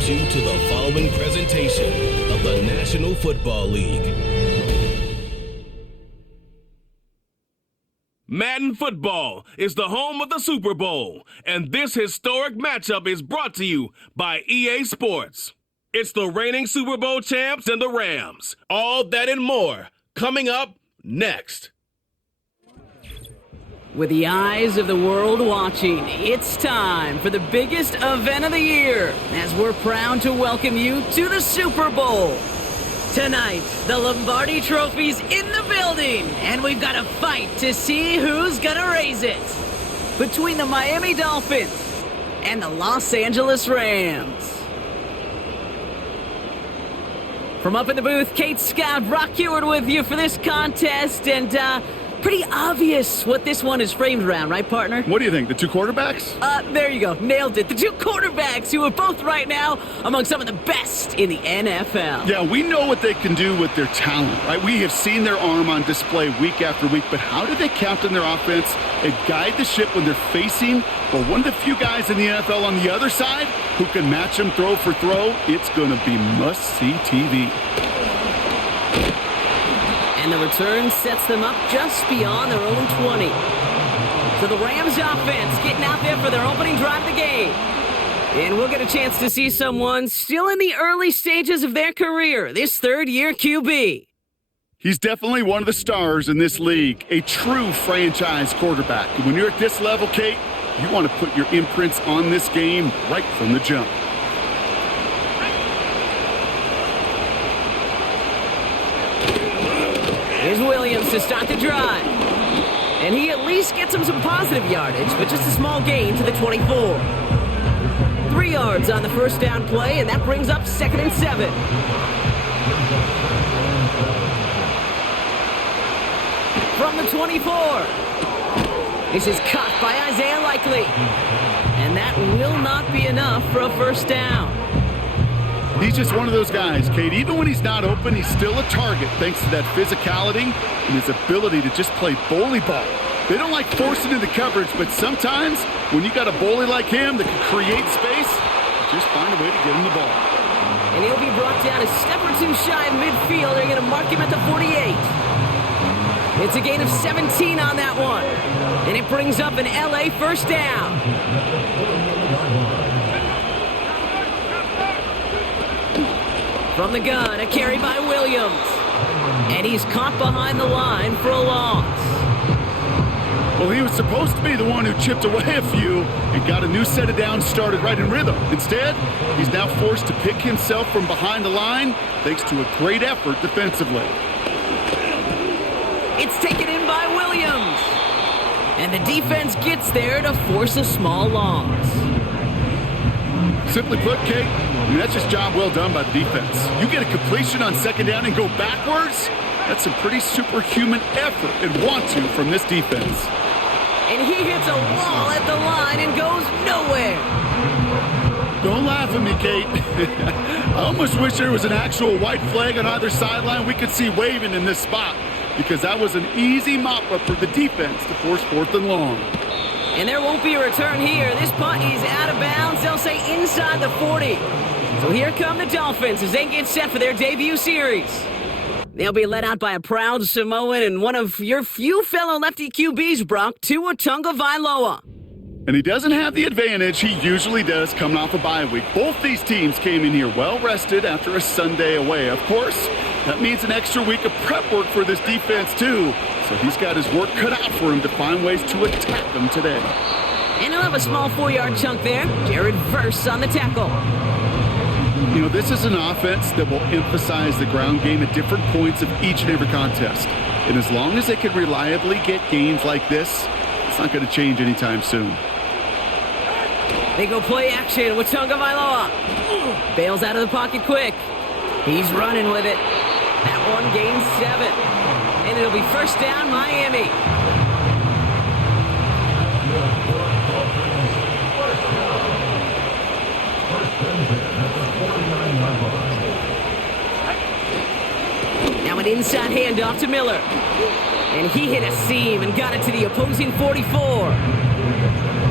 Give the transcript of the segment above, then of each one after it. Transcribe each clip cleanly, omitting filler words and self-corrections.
welcomes you to the following presentation of the National Football League. Madden Football is the home of the Super Bowl, and this historic matchup is brought to you by EA Sports. It's the reigning Super Bowl champs and the Rams. All that and more coming up next. With the eyes of the world watching, it's time for the biggest event of the year as we're proud to welcome you to the Super Bowl. Tonight, the Lombardi Trophy's in the building, and we've got a fight to see who's gonna raise it. Between the Miami Dolphins and the Los Angeles Rams. From up in the booth, Kate Scott, Brock Heward with you for this contest, and pretty obvious what this one is framed around, right, partner? What do you think, the two quarterbacks? There you go, nailed it. The two quarterbacks who are both right now among some of the best in the NFL. Yeah, we know what they can do with their talent, right? We have seen their arm on display week after week, but how do they captain their offense and guide the ship when they're facing, well, one of the few guys in the NFL on the other side who can match them throw for throw? It's going to be must-see TV. And the return sets them up just beyond their own 20. So the Rams offense getting out there for their opening drive of the game. And we'll get a chance to see someone still in the early stages of their career, this third-year QB. He's definitely one of the stars in this league, a true franchise quarterback. And when you're at this level, Kate, you want to put your imprints on this game right from the jump. Here's Williams to start the drive. And he at least gets him some positive yardage, but just a small gain to the 24. 3 yards on the first down play, and that brings up 2nd and 7. From the 24. This is caught by Isaiah Likely. And that will not be enough for a first down. He's just one of those guys, Kate. Even when he's not open, he's still a target thanks to that physicality and his ability to just play bully ball. They don't like forcing into coverage, but sometimes when you got a bully like him that can create space, just find a way to get him the ball. And he'll be brought down a step or two shy of midfield. They're going to mark him at the 48. It's a gain of 17 on that one. And it brings up an LA first down. From the gun, a carry by Williams. And he's caught behind the line for a loss. Well, he was supposed to be the one who chipped away a few and got a new set of downs started right in rhythm. Instead, he's now forced to pick himself from behind the line thanks to a great effort defensively. It's taken in by Williams. And the defense gets there to force a small loss. Simply put, Kate, that's just job well done by the defense. You get a completion on 2nd down and go backwards, that's some pretty superhuman effort and want to from this defense. And he hits a wall at the line and goes nowhere. Don't laugh at me, Kate. I almost wish there was an actual white flag on either sideline we could see waving in this spot, because that was an easy mop-up for the defense to force 4th and long. And there won't be a return here. This punt is out of bounds. They'll say inside the 40. So here come the Dolphins as they get set for their debut series. They'll be led out by a proud Samoan and one of your few fellow lefty QBs, Brock, Tua Tagovailoa. And he doesn't have the advantage he usually does coming off a bye week. Both these teams came in here well-rested after a Sunday away. Of course, that means an extra week of prep work for this defense, too. So he's got his work cut out for him to find ways to attack them today. And he'll have a small 4-yard chunk there. Jared Verse on the tackle. You know, this is an offense that will emphasize the ground game at different points of each and every contest. And as long as they can reliably get gains like this, it's not going to change anytime soon. They go play action with Tagovailoa. Bails out of the pocket quick. He's running with it. That one gains 7. And it'll be first down, Miami. Now an inside handoff to Miller. And he hit a seam and got it to the opposing 44.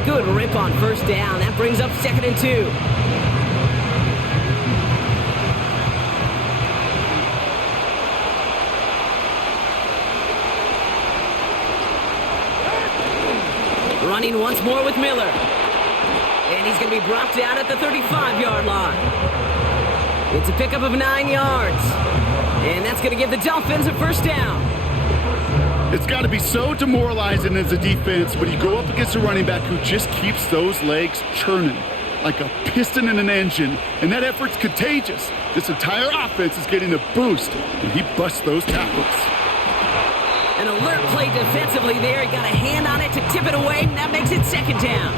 Good rip on first down. That brings up 2nd and 2. Running once more with Miller. And he's going to be brought down at the 35-yard line. It's a pickup of 9 yards. And that's going to give the Dolphins a first down. It's got to be so demoralizing as a defense when you go up against a running back who just keeps those legs churning like a piston in an engine, and that effort's contagious. This entire offense is getting a boost, and he busts those tackles. An alert play defensively there. He got a hand on it to tip it away, and that makes it second down.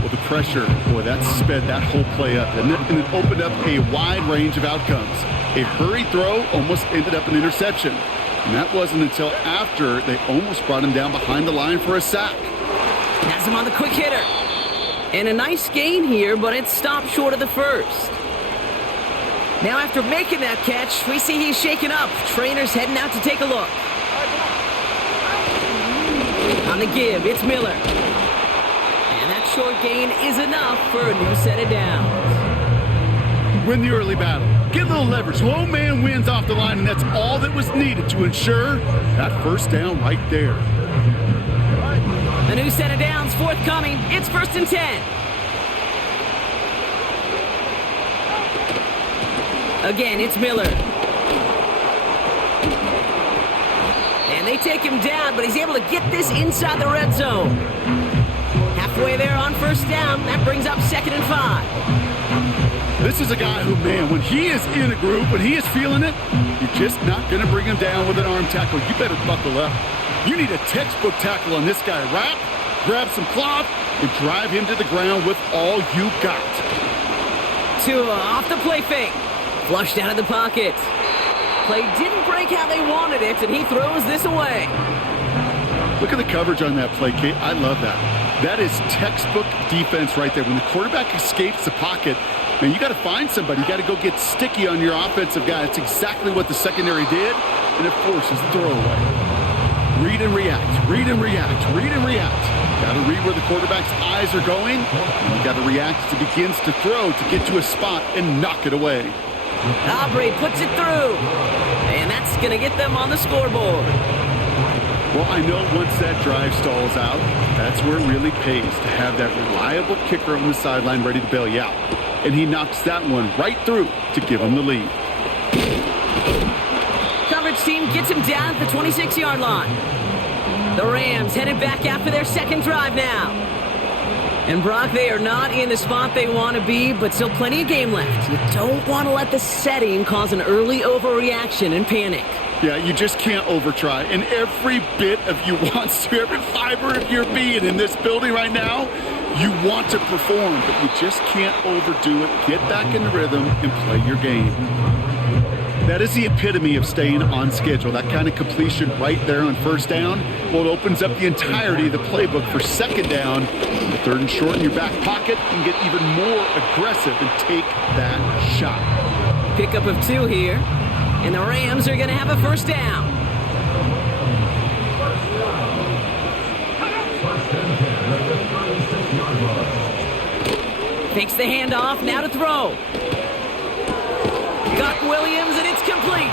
Well, the pressure, boy, that sped that whole play up, and it opened up a wide range of outcomes. A hurried throw almost ended up an interception. And that wasn't until after they almost brought him down behind the line for a sack. Has him on the quick hitter. And a nice gain here, but it stopped short of the first. Now after making that catch, we see he's shaken up. Trainer's heading out to take a look. On the give, it's Miller. And that short gain is enough for a new set of downs. Win the early battle. Get a little leverage. Low man wins off the line, and that's all that was needed to ensure that first down right there. A new set of downs forthcoming. It's 1st and 10. Again, it's Miller. And they take him down, but he's able to get this inside the red zone. Halfway there on first down. That brings up 2nd and 5. This is a guy who, man, when he is in a groove, when he is feeling it, you're just not going to bring him down with an arm tackle. You better buckle up. You need a textbook tackle on this guy. Wrap, grab some cloth, and drive him to the ground with all you got. Tua off the play fake. Flushed out of the pocket. Play didn't break how they wanted it, and he throws this away. Look at the coverage on that play, Kate. I love that. That is textbook defense right there. When the quarterback escapes the pocket, man, you got to find somebody. You got to go get sticky on your offensive guy. That's exactly what the secondary did, and it forces the throwaway. Read and react, read and react, read and react. Got to read where the quarterback's eyes are going, and you got to react as he begins to throw to get to a spot and knock it away. Aubrey puts it through, and that's going to get them on the scoreboard. Well, I know once that drive stalls out, that's where it really pays to have that reliable kicker on the sideline ready to bail you out. And he knocks that one right through to give him the lead. Coverage team gets him down at the 26-yard line. The Rams headed back after their second drive now. And Brock, they are not in the spot they want to be, but still plenty of game left. You don't want to let the setting cause an early overreaction and panic. Yeah, you just can't overtry. And every bit of you wants to, every fiber of your being in this building right now, you want to perform, but you just can't overdo it. Get back in the rhythm and play your game. That is the epitome of staying on schedule. That kind of completion right there on first down. Well, it opens up the entirety of the playbook for second down. The 3rd and short in your back pocket and get even more aggressive and take that shot. Pickup of 2 here. And the Rams are going to have a first down. Takes the handoff, now to throw. Got Williams, and it's complete.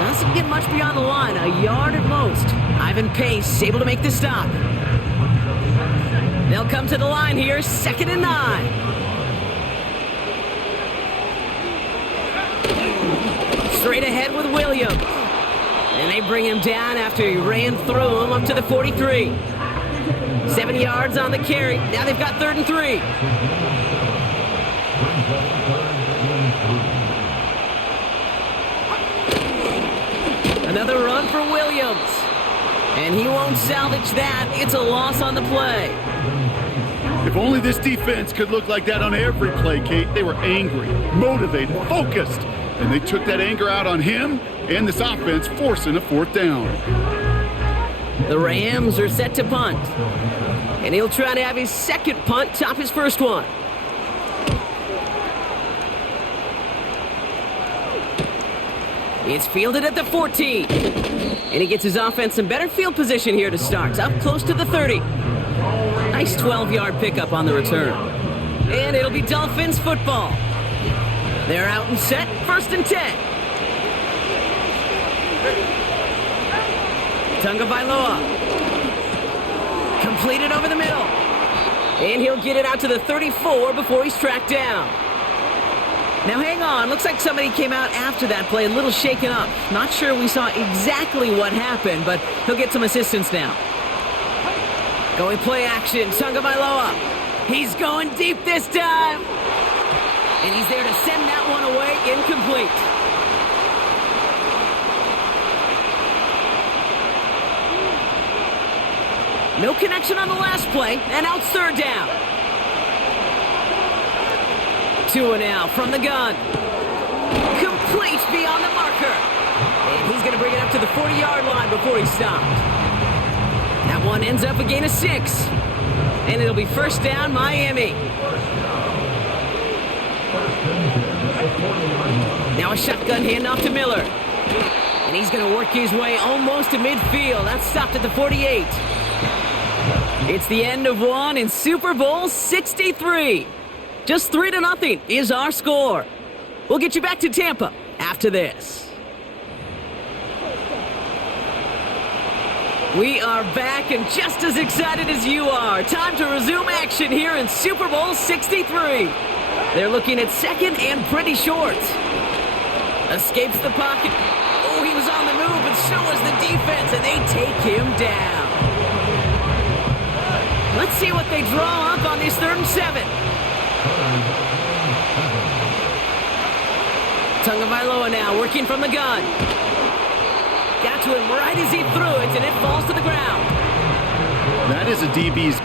Doesn't get much beyond the line, a yard at most. Ivan Pace able to make the stop. They'll come to the line here, 2nd and 9. Straight ahead with Williams. And they bring him down after he ran through him up to the 43. 7 yards on the carry. Now they've got 3rd and 3. Another run for Williams. And he won't salvage that. It's a loss on the play. If only this defense could look like that on every play, Kate. They were angry, motivated, focused. And they took that anger out on him and this offense, forcing a 4th down. The Rams are set to punt. And he'll try to have his second punt top his first one. It's fielded at the 14. And he gets his offense some better field position here to start. Up close to the 30. Nice 12-yard pickup on the return. And it'll be Dolphins football. They're out and set, 1st and 10. Tunga Bailoa. Completed over the middle. And he'll get it out to the 34 before he's tracked down. Now hang on, looks like somebody came out after that play a little shaken up. Not sure we saw exactly what happened, but he'll get some assistance now. Going play action, Tagovailoa. He's going deep this time. And he's there to send that one away, incomplete. No connection on the last play, and out third down. Tua now from the gun. Complete beyond the marker. And he's going to bring it up to the 40-yard line before he stopped. That one ends up a gain of 6. And it'll be first down, Miami. Now a shotgun handoff to Miller. And he's going to work his way almost to midfield. That's stopped at the 48. It's the end of one in Super Bowl 63. Just 3-0 is our score. We'll get you back to Tampa after this. We are back and just as excited as you are. Time to resume action here in Super Bowl 63. They're looking at second and pretty short. Escapes the pocket. Oh, he was on the move, and so was the defense, and they take him down. Let's see what they draw up on this 3rd and 7. Tagovailoa now working from the gun. Got to him right as he threw it, and it falls to the ground. That is a DB's.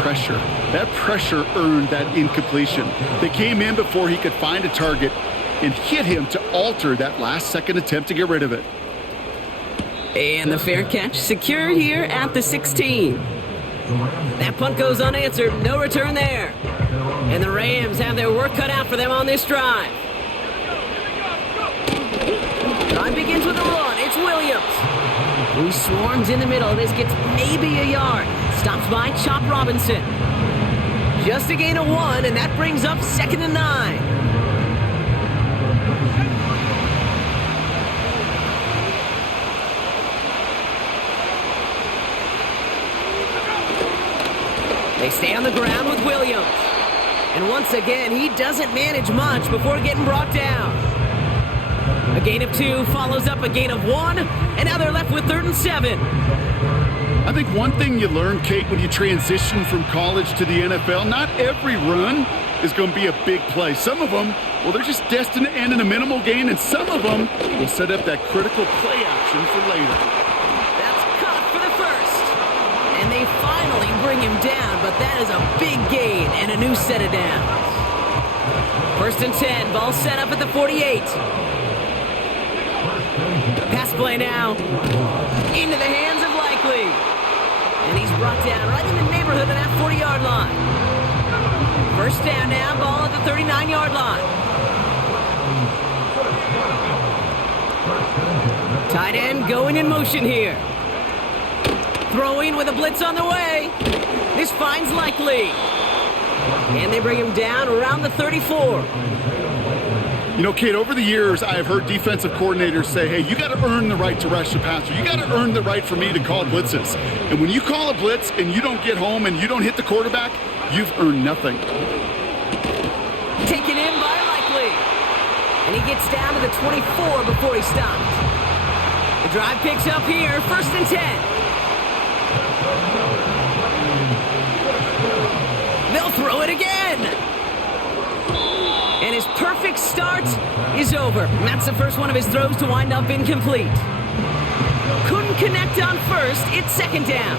Pressure. That pressure earned that incompletion. They came in before he could find a target and hit him to alter that last-second attempt to get rid of it. And the fair catch secured here at the 16. That punt goes unanswered. No return there. And the Rams have their work cut out for them on this drive. Drive begins with a run. It's Williams, who swarms in the middle. This gets maybe a yard. Stops by Chop Robinson. Just a gain of 1, and that brings up 2nd and 9. They stay on the ground with Williams. And once again, he doesn't manage much before getting brought down. A gain of 2 follows up a gain of 1, and now they're left with 3rd and 7. I think one thing you learn, Kate, when you transition from college to the NFL, not every run is going to be a big play. Some of them, well, they're just destined to end in a minimal gain, and some of them will set up that critical play action for later. That's caught for the first. And they finally bring him down, but that is a big gain and a new set of downs. 1st and 10, ball set up at the 48. Pass play now. Into the hands of Likely. And he's brought down right in the neighborhood of that 40-yard line. First down now, ball at the 39-yard line. Tight end going in motion here. Throwing with a blitz on the way. This finds Likely. And they bring him down around the 34. You know, Kate, over the years, I have heard defensive coordinators say, hey, you got to earn the right to rush the passer. You got to earn the right for me to call blitzes. And when you call a blitz and you don't get home and you don't hit the quarterback, you've earned nothing. Taken in by Likely. And he gets down to the 24 before he stops. The drive picks up here, 1st and 10. They'll throw it again. And his perfect start is over. And that's the first one of his throws to wind up incomplete. Couldn't connect on first. It's 2nd down.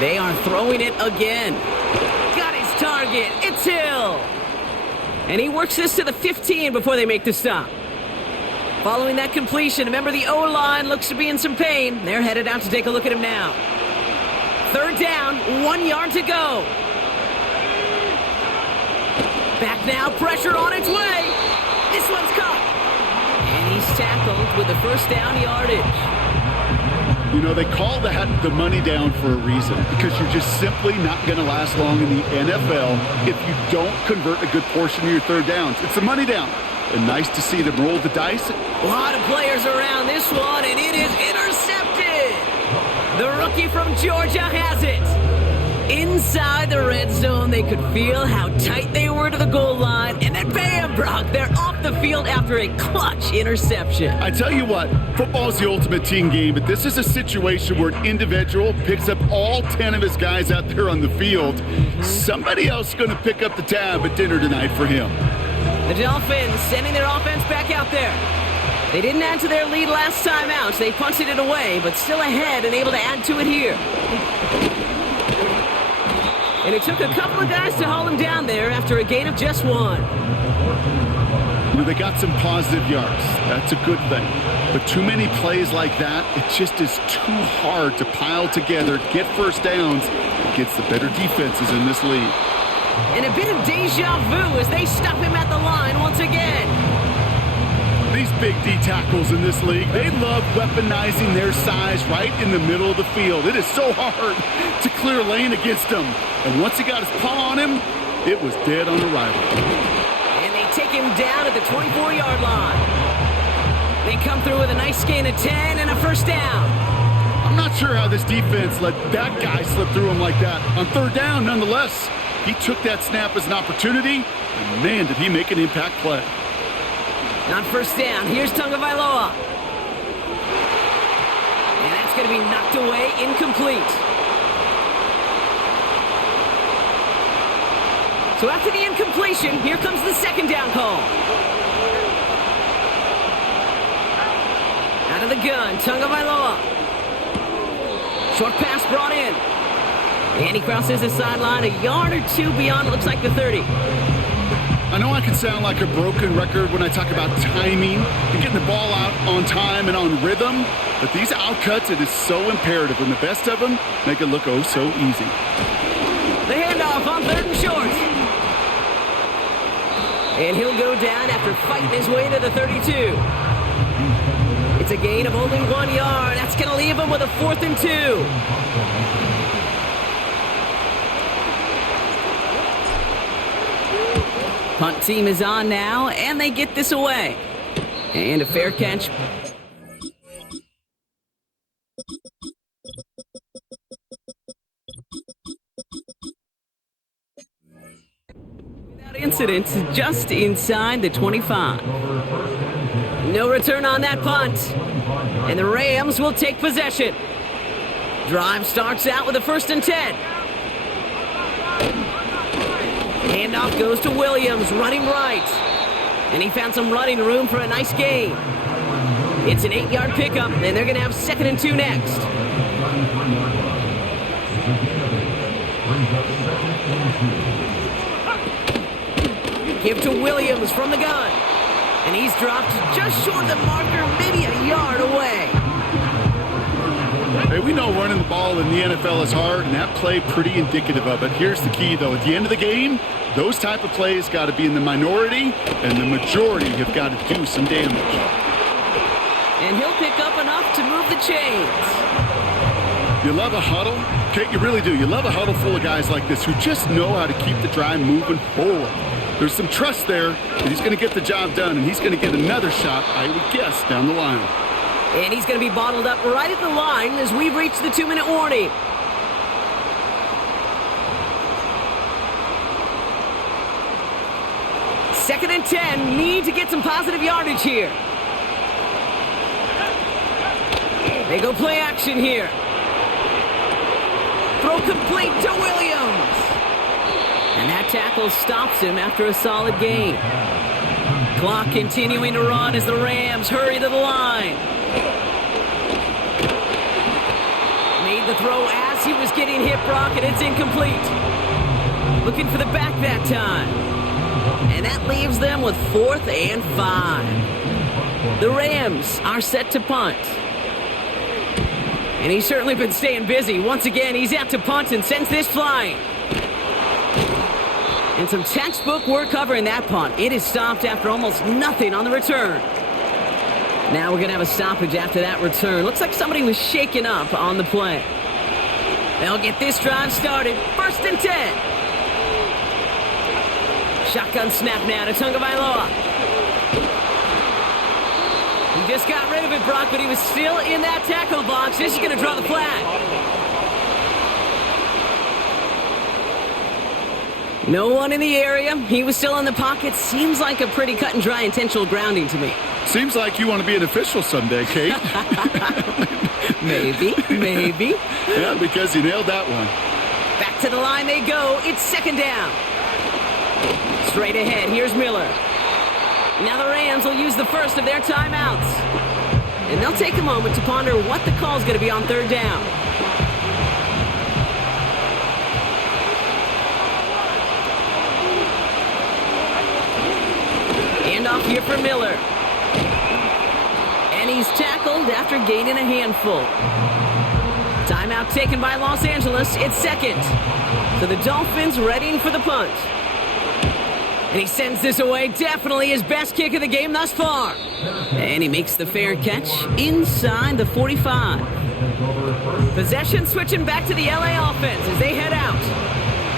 They are throwing it again. Got his target. It's Hill. And he works this to the 15 before they make the stop. Following that completion, remember the O-line looks to be in some pain. They're headed out to take a look at him now. 3rd down, 1 yard to go. Back now, pressure on its way. This one's caught. And he tackled with the first down yardage. You know, they call that the money down for a reason, because you're just simply not going to last long in the NFL if you don't convert a good portion of your third downs. It's the money down. And nice to see them roll the dice. A lot of players around this one, and it is intercepted. The rookie from Georgia has it. Inside the red zone, they could feel how tight they were to the goal line, and then bam, Brock, they're off the field after a clutch interception. I tell you what, football's the ultimate team game, but this is a situation where an individual picks up all 10 of his guys out there on the field. Somebody else is going to pick up the tab at dinner tonight for him. The Dolphins sending their offense back out there. They didn't add to their lead last time out, so they punted it away, but still ahead and able to add to it here. And it took a couple of guys to haul him down there after a gain of just 1. You know, they got some positive yards. That's a good thing. But too many plays like that, it just is too hard to pile together, get first downs against the better defenses in this league. And a bit of deja vu as they stop him at the line once again. These big D tackles in this league, they love weaponizing their size right in the middle of the field. It is so hard to clear lane against them. And once he got his paw on him, it was dead on arrival. And they take him down at the 24-yard line. They come through with a nice gain of 10 and a first down. I'm not sure how this defense let that guy slip through him like that. On third down, nonetheless, he took that snap as an opportunity, and man, did he make an impact play. On first down, here's Tagovailoa. And that's going to be knocked away, incomplete. So after the incompletion, here comes the second down call. Out of the gun, Tagovailoa. Short pass brought in. And he crosses the sideline a yard or two beyond, it looks like the 30. I know I can sound like a broken record when I talk about timing and getting the ball out on time and on rhythm, but these outcuts, it is so imperative, and the best of them make it look oh so easy. The handoff on third and short. And he'll go down after fighting his way to the 32. It's a gain of only 1 yard. That's going to leave him with a 4th and 2. Punt team is on now, and they get this away. And a fair catch. Without incident, just inside the 25. No return on that punt. And the Rams will take possession. Drive starts out with a 1st and 10. Handoff goes to Williams, running right. And he found some running room for a nice gain. It's an 8-yard pickup, and they're going to have 2nd and 2 next. Give to Williams from the gun. And he's dropped just short of the marker, maybe a yard away. Hey, we know running the ball in the NFL is hard, and that play pretty indicative of it. Here's the key, though. At the end of the game, those type of plays got to be in the minority, and the majority have got to do some damage. And he'll pick up enough to move the chains. You love a huddle? Okay, you really do. You love a huddle full of guys like this who just know how to keep the drive moving forward. There's some trust there that he's going to get the job done, and he's going to get another shot, I would guess, down the line. And he's going to be bottled up right at the line as we reach the 2-minute warning. Second and 10, need to get some positive yardage here. They go play action here. Throw complete to Williams. And that tackle stops him after a solid gain. Clock continuing to run as the Rams hurry to the line. Made the throw as he was getting hit, Brock, and it's incomplete. Looking for the back that time. And that leaves them with 4th and 5. The Rams are set to punt. And he's certainly been staying busy. Once again, he's out to punt and sends this flying. And some textbook work covering that punt. It is stopped after almost nothing on the return. Now we're going to have a stoppage after that return. Looks like somebody was shaken up on the play. They'll get this drive started. 1st and 10. Shotgun snap now to Tagovailoa. He just got rid of it, Brock, but he was still in that tackle box. This is going to draw the flag. No one in the area. He was still in the pocket. Seems like a pretty cut and dry intentional grounding to me. Seems like you want to be an official someday, Kate. Maybe. Yeah, because you nailed that one. Back to the line they go. It's 2nd down. Straight ahead, here's Miller. Now the Rams will use the first of their timeouts. And they'll take a moment to ponder what the call is going to be on 3rd down. Handoff here for Miller. And he's tackled after gaining a handful. Timeout taken by Los Angeles. It's 2nd. So the Dolphins readying for the punt. And he sends this away. Definitely his best kick of the game thus far. And he makes the fair catch inside the 45. Possession switching back to the LA offense as they head out.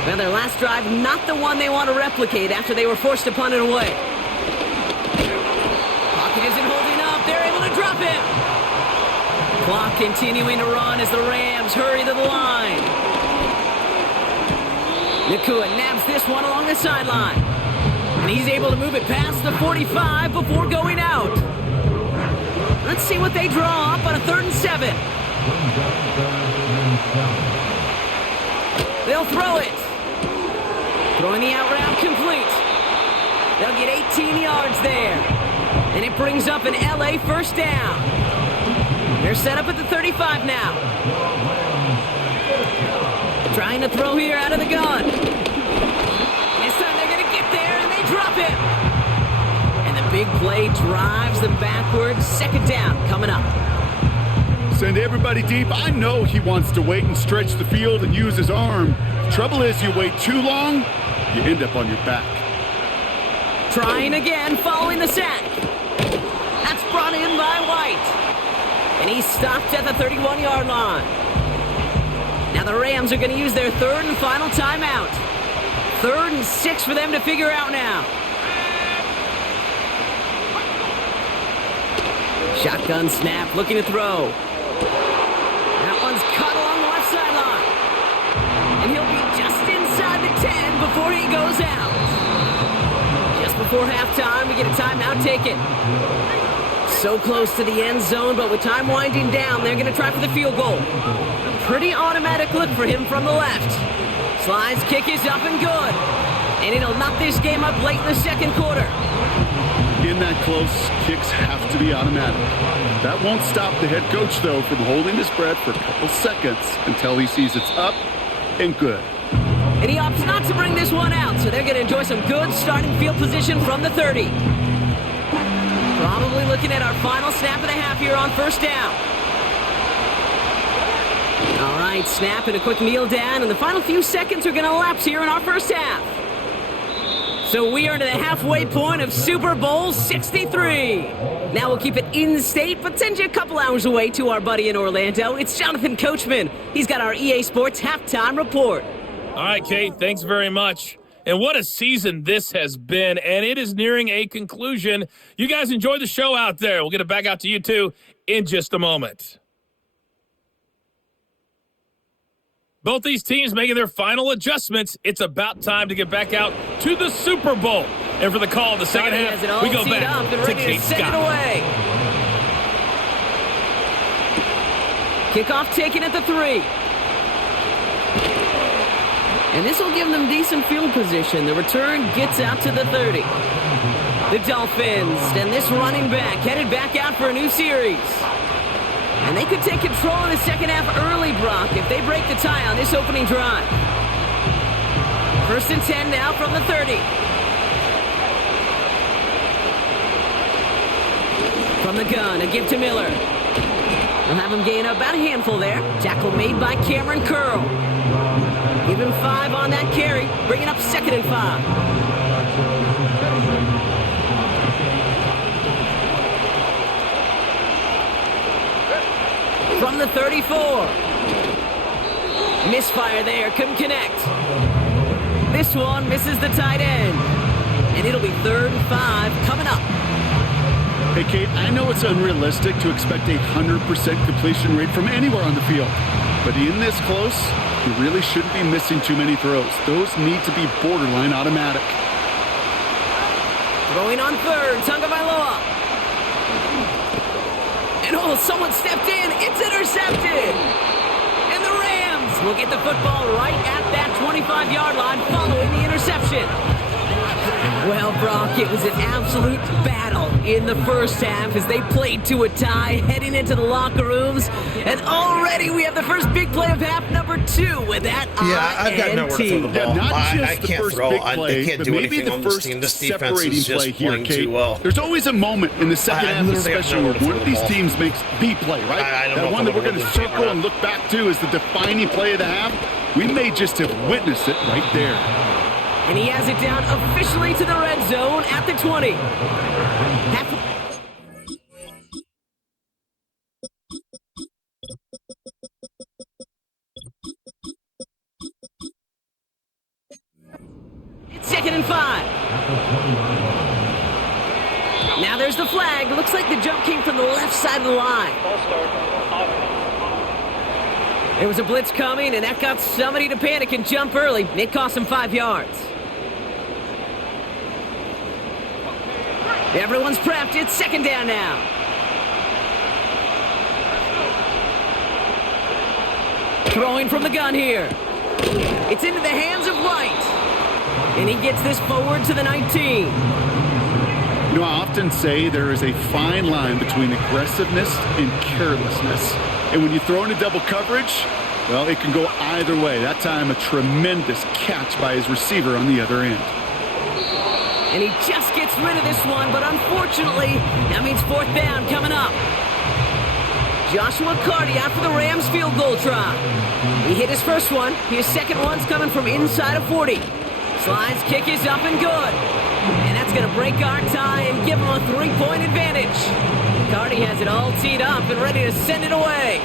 Well, their last drive, not the one they want to replicate after they were forced to punt it away. Pocket isn't holding up. They're able to drop him. Clock continuing to run as the Rams hurry to the line. Nacua nabs this one along the sideline. And he's able to move it past the 45 before going out. Let's see what they draw up on a 3rd and 7. They'll throw it. Throwing the out route complete. They'll get 18 yards there. And it brings up an LA 1st down. They're set up at the 35 now. Trying to throw here out of the gun. This time they're going to get there and they drop him. And the big play drives them backwards. 2nd down coming up. Send everybody deep. I know he wants to wait and stretch the field and use his arm. Trouble is, you wait too long, you end up on your back. Trying again following the sack. That's brought in by White. And he's stopped at the 31-yard line. Now the Rams are going to use their 3rd and final timeout. 3rd and 6 for them to figure out now. Shotgun snap, looking to throw. That one's cut along the left sideline. And he'll be just inside the 10 before he goes out. Just before halftime, we get a timeout taken. So close to the end zone, but with time winding down, they're going to try for the field goal. A pretty automatic look for him from the left. Slides kick is up and good. And it'll knock this game up late in the 2nd quarter. In that close, kicks have to be automatic. That won't stop the head coach, though, from holding his breath for a couple seconds until he sees it's up and good. And he opts not to bring this one out, so they're going to enjoy some good starting field position from the 30. Probably looking at our final snap and a half here on 1st down. All right, snap and a quick kneel down, and the final few seconds are going to lapse here in our 1st half. So we are to the halfway point of Super Bowl 63. Now we'll keep it in-state, but send you a couple hours away to our buddy in Orlando. It's Jonathan Coachman. He's got our EA Sports halftime report. All right, Kate, thanks very much. And what a season this has been, and it is nearing a conclusion. You guys enjoy the show out there. We'll get it back out to you, too, in just a moment. Both these teams making their final adjustments. It's about time to get back out to the Super Bowl. And for the call of the second half, we go back to Kate Scott. Away. Kickoff taken at the 3. And this will give them decent field position. The return gets out to the 30. The Dolphins and this running back headed back out for a new series. And they could take control in the 2nd half early, Brock, if they break the tie on this opening drive. 1st and 10 now from the 30. From the gun, a give to Miller. They'll have him gain about a handful there. Tackle made by Cameron Curl. Give him 5 on that carry, bringing up 2nd and 5. from the 34. Misfire there, couldn't connect. This one misses the tight end. And it'll be 3rd and 5 coming up. Hey, Kate, I know it's unrealistic to expect a 100% completion rate from anywhere on the field. But in this close, you really shouldn't be missing too many throws. Those need to be borderline automatic. Throwing on 3rd, Tagovailoa. And oh, someone stepped in. It's intercepted. And the Rams will get the football right at that 25-yard line following the interception. Well, Brock, it was an absolute battle in the first half as they played to a tie, heading into the locker rooms. And already we have the first big play of half number 2 with that I've got nowhere to throw the ball. Not just I the can't first throw. big play, They can't but do maybe anything the on this first team. This defense separating is just play here, playing Kate. too well. There's always a moment in the second I half, literally have especially nowhere when to one throw of the these ball. teams makes B play, right? I don't know That if one I'm that we're gonna going to hold this game or circle not. and look back to as the defining play of the half. We may just have witnessed it right there. And he has it down officially to the red zone at the 20. It's 2nd and 5. Now there's the flag. Looks like the jump came from the left side of the line. There was a blitz coming, and that got somebody to panic and jump early. It cost him 5 yards. Everyone's prepped. It's 2nd down now. Throwing from the gun here. It's into the hands of White. And he gets this forward to the 19. You know, I often say there is a fine line between aggressiveness and carelessness. And when you throw into double coverage, well, it can go either way. That time, a tremendous catch by his receiver on the other end. And he just gets rid of this one, but unfortunately, that means 4th down coming up. Joshua Carty after the Rams field goal try. He hit his first one. His second one's coming from inside of 40. Slides kick is up and good. And that's going to break our tie and give him a 3-point advantage. Carty has it all teed up and ready to send it away.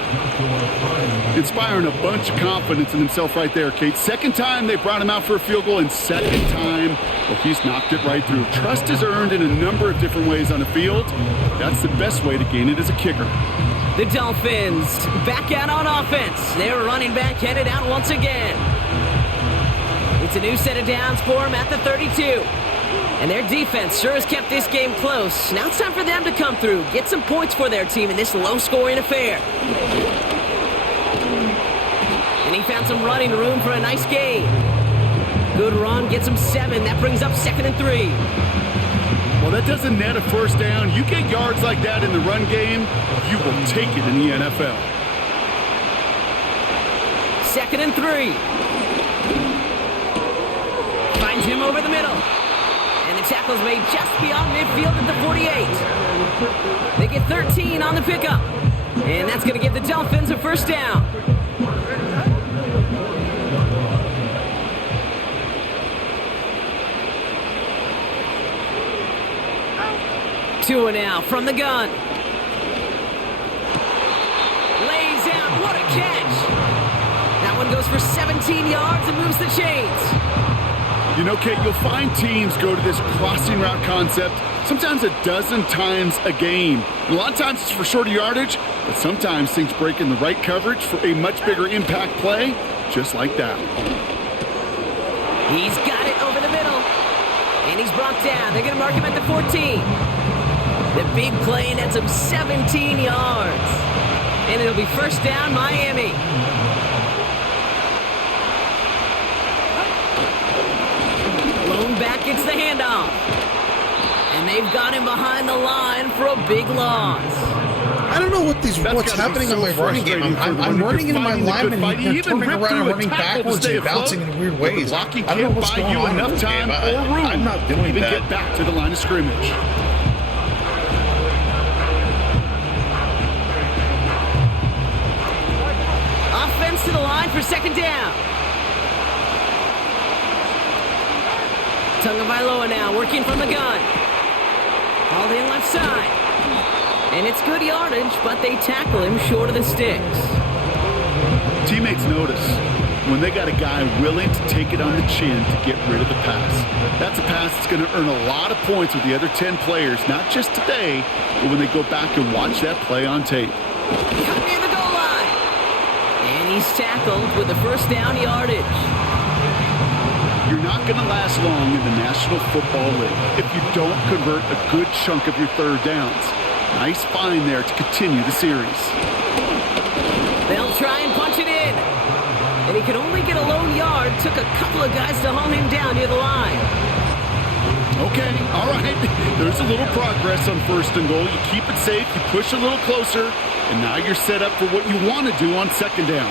Inspiring a bunch of confidence in himself right there, Kate. Second time they brought him out for a field goal, and second time, well, he's knocked it right through. Trust is earned in a number of different ways on the field. That's the best way to gain it as a kicker. The Dolphins back out on offense. Their running back headed out once again. It's a new set of downs for him at the 32. And their defense sure has kept this game close. Now it's time for them to come through, get some points for their team in this low-scoring affair. And he found some running room for a nice gain. Good run, gets him 7. That brings up 2nd and 3. Well, that doesn't net a first down. You get yards like that in the run game, you will take it in the NFL. 2nd and 3. Finds him over the middle. And the tackle's made just beyond midfield at the 48. They get 13 on the pickup. And that's going to give the Dolphins a first down. Tua now from the gun. Lays out. What a catch. That one goes for 17 yards and moves the chains. You know, Kate, you'll find teams go to this crossing route concept sometimes a dozen times a game. And a lot of times it's for shorter yardage, but sometimes things break in the right coverage for a much bigger impact play, just like that. He's got it over the middle. And he's brought down. They're going to mark him at the 14. The big play nets him 17 yards. And it'll be first down, Miami. Blown back, it's the handoff. And they've got him behind the line for a big loss. I don't know what's gotta happening be on so my running game. frustrating for I'm when running you're into my fighting the good lineman fight. and He they're even turning ripped around and through a running tackle to backwards stay and bouncing afloat. in weird But ways. the blocking I don't know can't what's buy going you on in enough this time game. or room I'm not doing to even that. get back to the line of scrimmage. Offense to the line for second down. Tagovailoa now working from the gun. All in left side. And it's good yardage, but they tackle him short of the sticks. Teammates notice when they got a guy willing to take it on the chin to get rid of the pass. That's a pass that's going to earn a lot of points with the other 10 players, not just today, but when they go back and watch that play on tape. Cut near the goal line. And he's tackled with the first down yardage. You're not going to last long in the National Football League if you don't convert a good chunk of your third downs. Nice find there to continue the series. They'll try and punch it in. And he could only get a lone yard. Took a couple of guys to haul him down near the line. Okay, all right. There's a little progress on first and goal. You keep it safe, you push a little closer, and now you're set up for what you want to do on second down.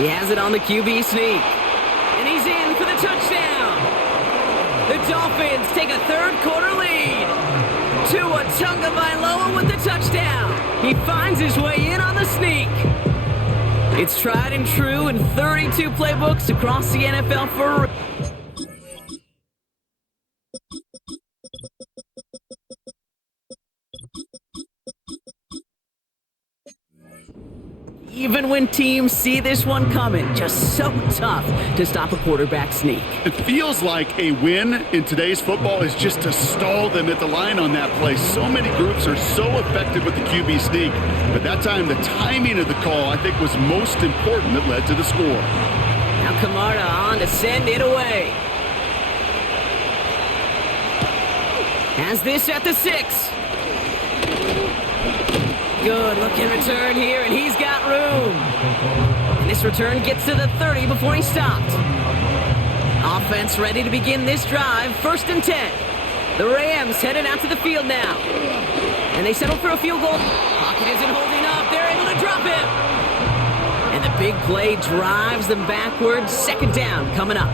He has it on the QB sneak. And he's in for the touchdown. The Dolphins take a third-quarter lead. Tua Tagovailoa with the touchdown. He finds his way in on the sneak. It's tried and true in 32 playbooks across the NFL for... Even when teams see this one coming, just so tough to stop a quarterback sneak. It feels like a win in today's football is just to stall them at the line on that play. So many groups are so effective with the QB sneak. But that time, the timing of the call, I think, was most important that led to the score. Now Camarda on to send it away. Has this at the 6. Good looking return here, and he's got room. And this return gets to the 30 before he stopped. Offense ready to begin this drive. 1st and 10. The Rams headed out to the field now. And they settle for a field goal. Pocket isn't holding up. They're able to drop him. And the big play drives them backwards. 2nd down coming up.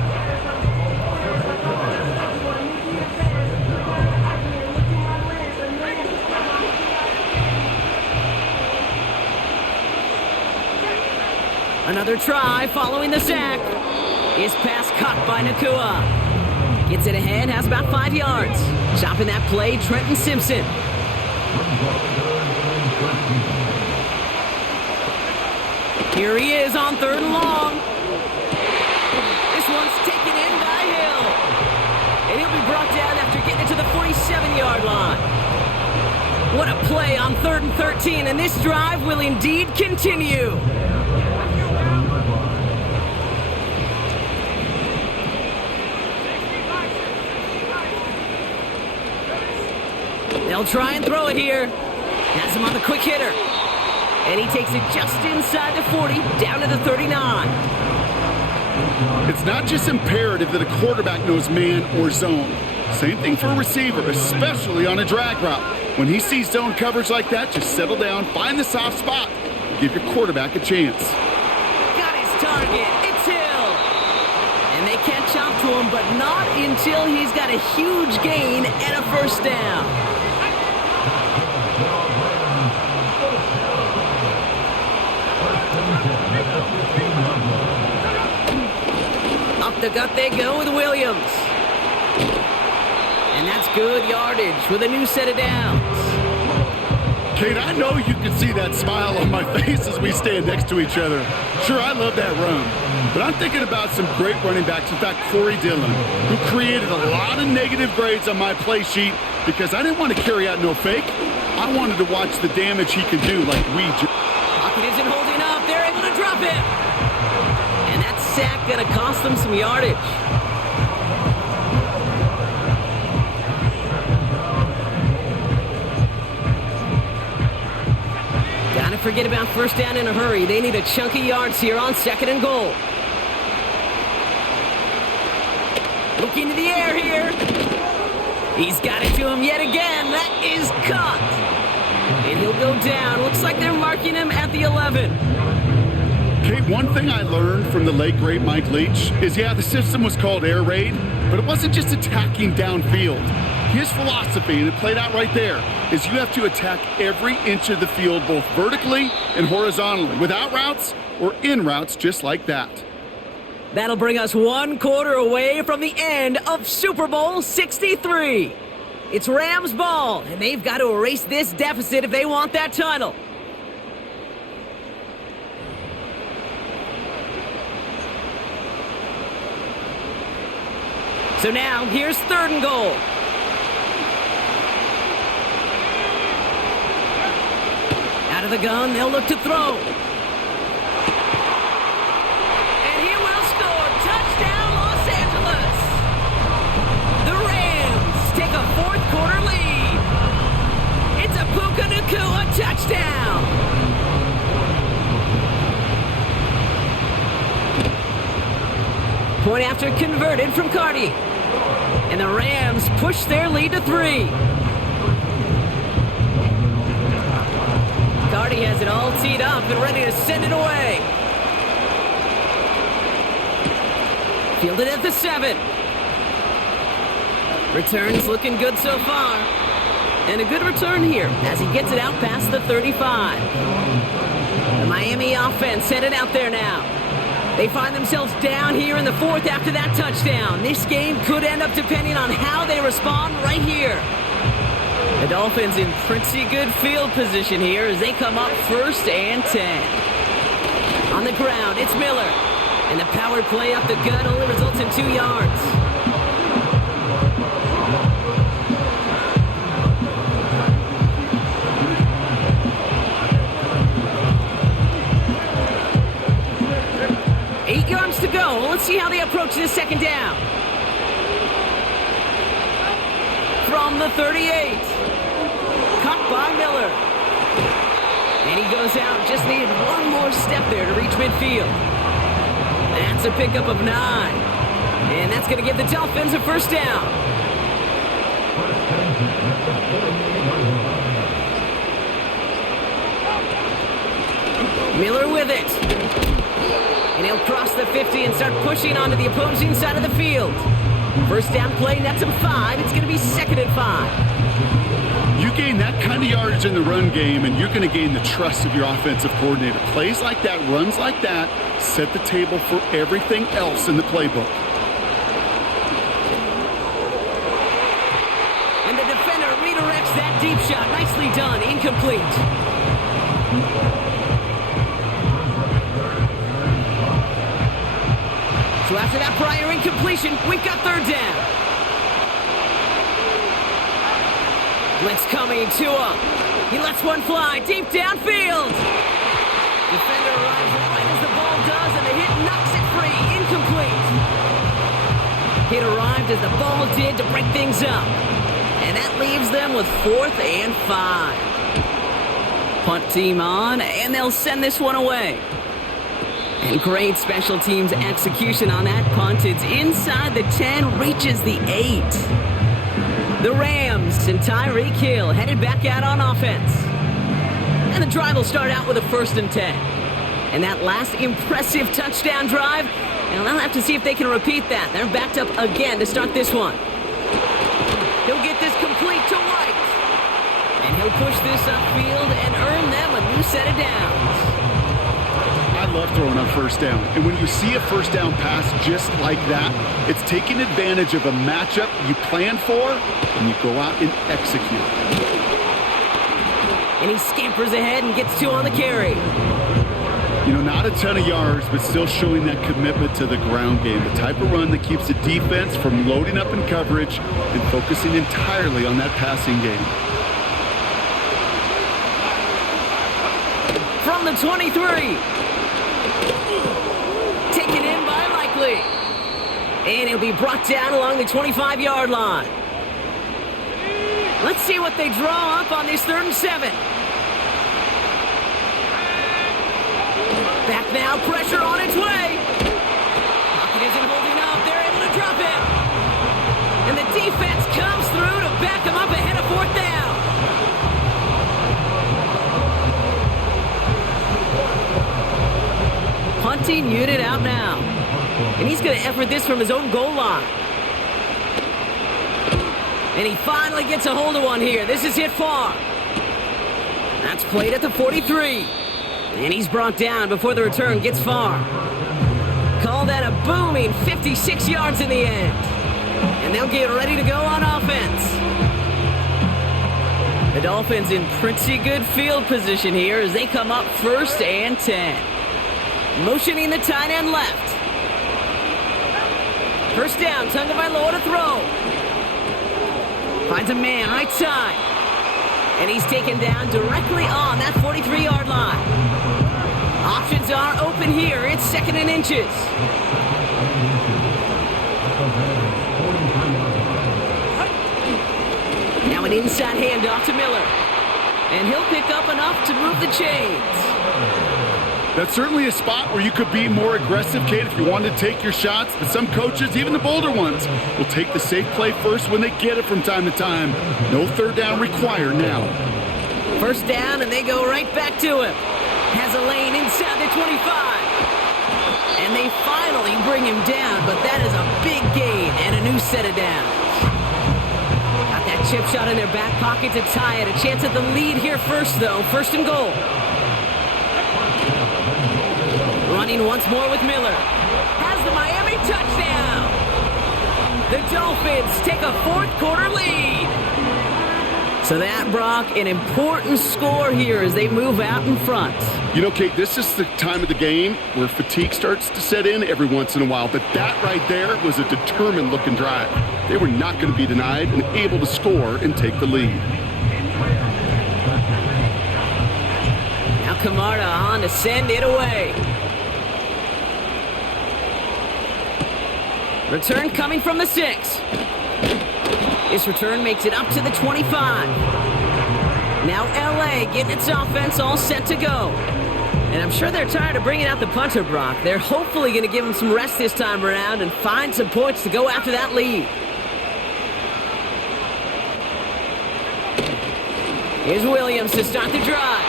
Another try following the sack. His pass caught by Nacua. Gets it ahead, has about 5 yards. Stopping that play, Trenton Simpson. Here he is on 3rd and long. This one's taken in by Hill. And he'll be brought down after getting it to the 47-yard line. What a play on 3rd and 13, and this drive will indeed continue. They'll try and throw it here. Has him on the quick hitter. And he takes it just inside the 40, down to the 39. It's not just imperative that a quarterback knows man or zone. Same thing for a receiver, especially on a drag route. When he sees zone coverage like that, just settle down, find the soft spot, give your quarterback a chance. Got his target. It's Hill. And they catch up to him, but not until he's got a huge gain and a 1st down. Up the gut they go with Williams. And that's good yardage with a new set of downs. Kate, I know you can see that smile on my face as we stand next to each other. Sure, I love that run. But I'm thinking about some great running backs. In fact, Corey Dillon, who created a lot of negative grades on my play sheet because I didn't want to carry out no fake. I wanted to watch the damage he could do like we do. Pocket isn't holding up. They're able to drop it. And that sack going to cost them some yardage. Gotta forget about 1st down in a hurry. They need a chunk of yards here on 2nd and goal. Look into the air here. He's got it to him yet again. That is caught. And he'll go down. Looks like they're marking him at the 11. Kate, one thing I learned from the late, great Mike Leach is, yeah, the system was called air raid, but it wasn't just attacking downfield. His philosophy, and it played out right there, is you have to attack every inch of the field, both vertically and horizontally, without routes or in routes just like that. That'll bring us 1 quarter away from the end of Super Bowl 63. It's Rams ball, and they've got to erase this deficit if they want that title. So now, here's 3rd and goal. Out of the gun, they'll look to throw. And he will score. Touchdown, Los Angeles. The Rams take a 4th quarter lead. It's a Puka Nacua touchdown. Point after converted from Cardi. And the Rams push their lead to 3. Cardi has it all teed up and ready to send it away. Fielded at the 7. Returns looking good so far. And a good return here as he gets it out past the 35. The Miami offense headed out there now. They find themselves down here in the 4th after that touchdown. This game could end up depending on how they respond right here. The Dolphins in pretty good field position here as they come up 1st and 10. On the ground, it's Miller. And the power play up the gut only results in 2 yards. To go. Let's see how they approach this 2nd down. From the 38. Caught by Miller. And he goes out. Just needed one more step there to reach midfield. That's a pickup of 9. And that's going to give the Dolphins a 1st down. Miller with it. And he'll cross the 50 and start pushing onto the opposing side of the field. 1st down play, nets him 5. It's going to be 2nd and 5. You gain that kind of yardage in the run game, and you're going to gain the trust of your offensive coordinator. Plays like that, runs like that, set the table for everything else in the playbook. And the defender redirects that deep shot. Nicely done. Incomplete. So after that prior incompletion, we've got 3rd down. Blitz coming to him. He lets one fly deep downfield. Defender arrives right as the ball does, and the hit knocks it free. Incomplete. Hit arrived as the ball did to break things up. And that leaves them with 4th and 5. Punt team on, and they'll send this one away. And great special teams execution on that punt. It's inside the 10, reaches the 8. The Rams and Tyreek Hill headed back out on offense. And the drive will start out with a 1st and 10. And that last impressive touchdown drive, and they'll have to see if they can repeat that. They're backed up again to start this one. He'll get this complete to White. And he'll push this upfield and earn them a new set of downs. I love throwing on 1st down. And when you see a 1st down pass just like that, it's taking advantage of a matchup you plan for, and you go out and execute. And he scampers ahead and gets 2 on the carry. You know, not a ton of yards, but still showing that commitment to the ground game. The type of run that keeps the defense from loading up in coverage and focusing entirely on that passing game. From the 23. Taken in by Likely. And he'll be brought down along the 25-yard line. Let's see what they draw up on this 3rd and 7. Back now, pressure on its way. Pocket isn't holding up. They're able to drop it. And the defense comes through to back them up ahead of 4th down. Punting unit out now. And he's going to effort this from his own goal line. And he finally gets a hold of one here. This is hit far. That's played at the 43. And he's brought down before the return gets far. Call that a booming 56 yards in the end. And they'll get ready to go on offense. The Dolphins in pretty good field position here as they come up 1st and 10. Motioning the tight end left. 1st down, Tagovailoa to throw. Finds a man right side. And he's taken down directly on that 43-yard line. Options are open here. It's 2nd and inches. Now an inside handoff to Miller. And he'll pick up enough to move the chains. That's certainly a spot where you could be more aggressive, Kate, if you wanted to take your shots. But some coaches, even the bolder ones, will take the safe play first when they get it from time to time. No 3rd down required now. 1st down, and they go right back to him. Has a lane inside the 25. And they finally bring him down, but that is a big gain and a new set of downs. Got that chip shot in their back pocket to tie it. A chance at the lead here first, though. 1st and goal. Running once more with Miller. Has the Miami touchdown. The Dolphins take a 4th quarter lead. So that, Brock, an important score here as they move out in front. You know, Kate, this is the time of the game where fatigue starts to set in every once in a while. But that right there was a determined-looking drive. They were not going to be denied and able to score and take the lead. Now Camarda on to send it away. Return coming from the 6. This return makes it up to the 25. Now LA getting its offense all set to go. And I'm sure they're tired of bringing out the punter, Brock. They're hopefully going to give him some rest this time around and find some points to go after that lead. Here's Williams to start the drive.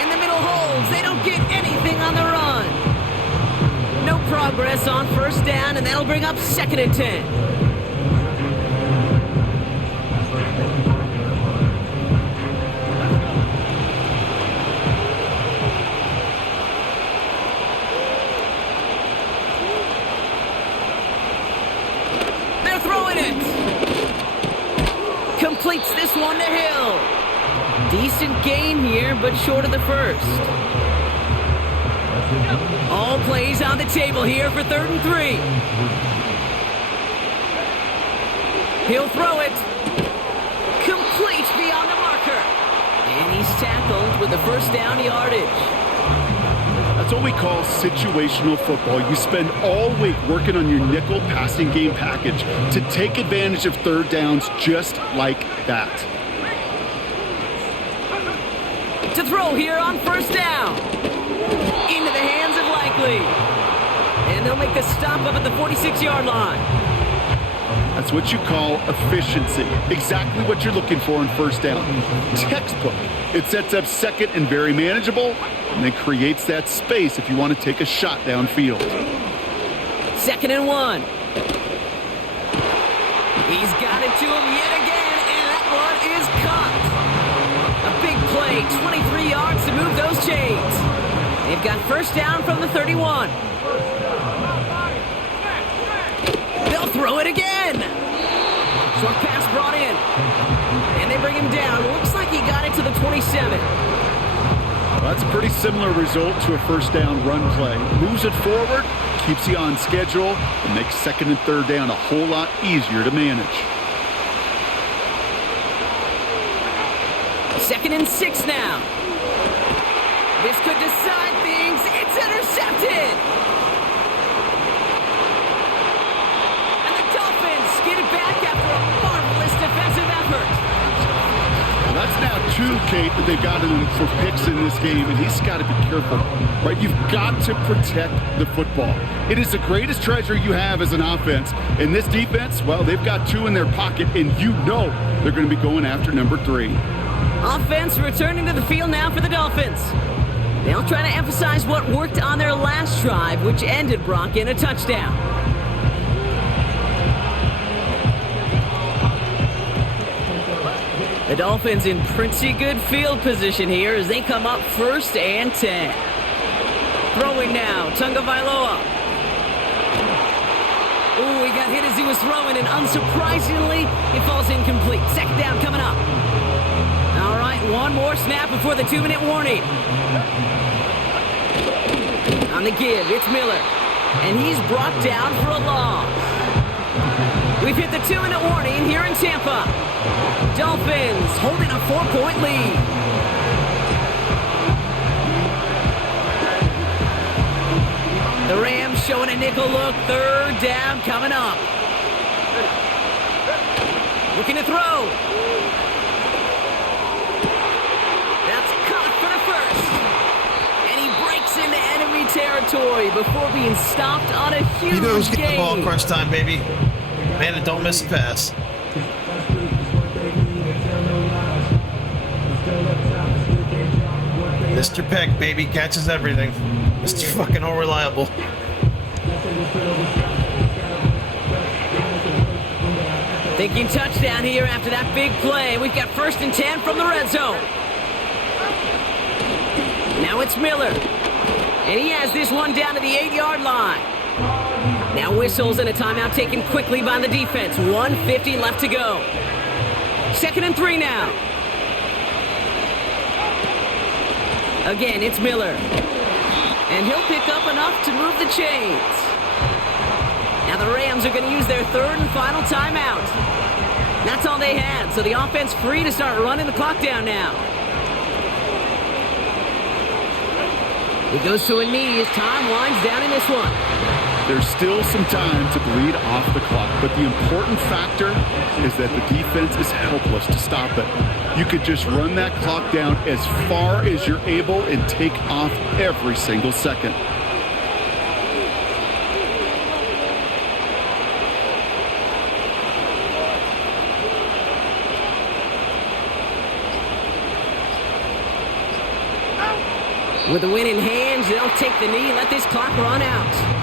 In the middle holds. They don't get anything on the run. No progress on 1st down, and that'll bring up 2nd and 10. They're throwing it. Completes this one to Hill. Decent gain here, but short of the 1st. All plays on the table here for 3rd and 3. He'll throw it. Complete beyond the marker. And he's tackled with the 1st down yardage. That's what we call situational football. You spend all week working on your nickel passing game package to take advantage of 3rd downs just like that. To throw here on 1st down. Into the hands of Likely. And they'll make the stop up at the 46-yard line. That's what you call efficiency. Exactly what you're looking for in 1st down. Textbook. It sets up 2nd and very manageable, and then creates that space if you want to take a shot downfield. 2nd and 1. He's got it to him yet again, and that one is caught. A big play, 23 yards to move those chains. They've got 1st down from the 31. They'll throw it again. Short pass brought in. And they bring him down. Looks like he got it to the 27. Well, that's a pretty similar result to a 1st down run play. Moves it forward, keeps you on schedule, and makes 2nd and 3rd down a whole lot easier to manage. 2nd and 6 now. This could decide things. It's intercepted. And the Dolphins get it back after a marvelous defensive effort. Well, that's now 2, Kate, that they've got him for picks in this game, and he's got to be careful, right? You've got to protect the football. It is the greatest treasure you have as an offense. And this defense, well, they've got 2 in their pocket, and you know they're going to be going after number 3. Offense returning to the field now for the Dolphins. They'll try to emphasize what worked on their last drive, which ended, Brock, in a touchdown. The Dolphins in pretty good field position here as they come up 1st and 10. Throwing now, Tagovailoa. Ooh, he got hit as he was throwing, and unsurprisingly, he falls incomplete. 2nd down coming up. All one more snap before the 2-minute warning. On the give, it's Miller. And he's brought down for a loss. We've hit the 2-minute warning here in Tampa. Dolphins holding a 4-point lead. The Rams showing a nickel look. 3rd down coming up. Looking to throw. That's caught for the first. And he breaks into enemy territory before being stopped on a huge He knows getting the ball gain. crunch time, baby. Man, and don't miss a pass. Mr. Peck, baby, catches everything. Mr. fucking all reliable. Thinking touchdown here after that big play. We've got 1st and 10 from the red zone. Now it's Miller. And he has this one down to the 8-yard line. Now whistles and a timeout taken quickly by the defense. 1:50 left to go. 2nd and 3 now. Again, it's Miller. And he'll pick up enough to move the chains. Now the Rams are going to use their 3rd and final timeout. That's all they had, so the offense free to start running the clock down now. He goes to a knee as time winds down in this one. There's still some time to bleed off the clock, but the important factor is that the defense is helpless to stop it. You could just run that clock down as far as you're able and take off every single second. With the win in hands, they'll take the knee and let this clock run out.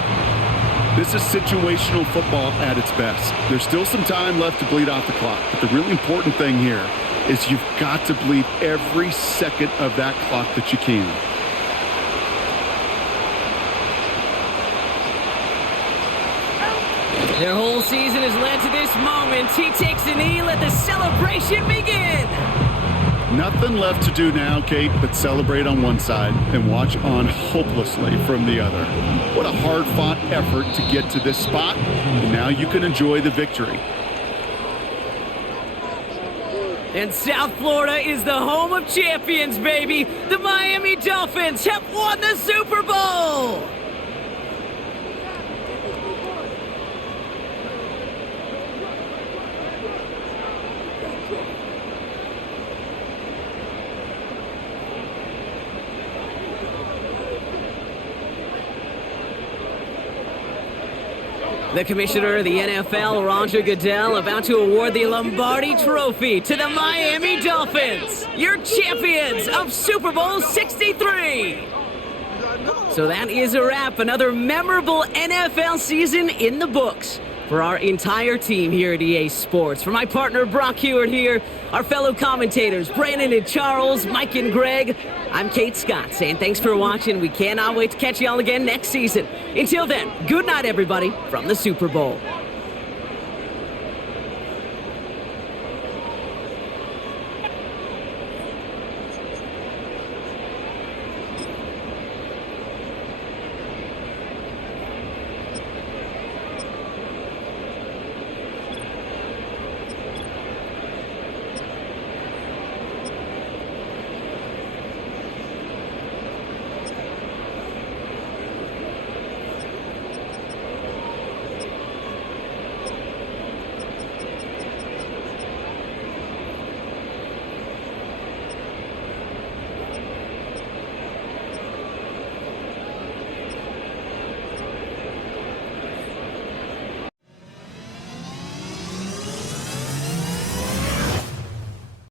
This is situational football at its best. There's still some time left to bleed off the clock, but the really important thing here is you've got to bleed every second of that clock that you can. Their whole season has led to this moment. He takes the knee, let the celebration begin. Nothing left to do now, Kate, but celebrate on one side and watch on hopelessly from the other. What a hard-fought effort to get to this spot, and now you can enjoy the victory. And South Florida is the home of champions, baby. The Miami Dolphins have won the Super Bowl. The commissioner of the NFL, Roger Goodell, about to award the Lombardi Trophy to the Miami Dolphins, your champions of Super Bowl 63. So that is a wrap. Another memorable NFL season in the books for our entire team here at EA Sports. For my partner, Brock Hewitt here, our fellow commentators, Brandon and Charles, Mike and Greg, I'm Kate Scott saying thanks for watching. We cannot wait to catch y'all again next season. Until then, good night, everybody, from the Super Bowl.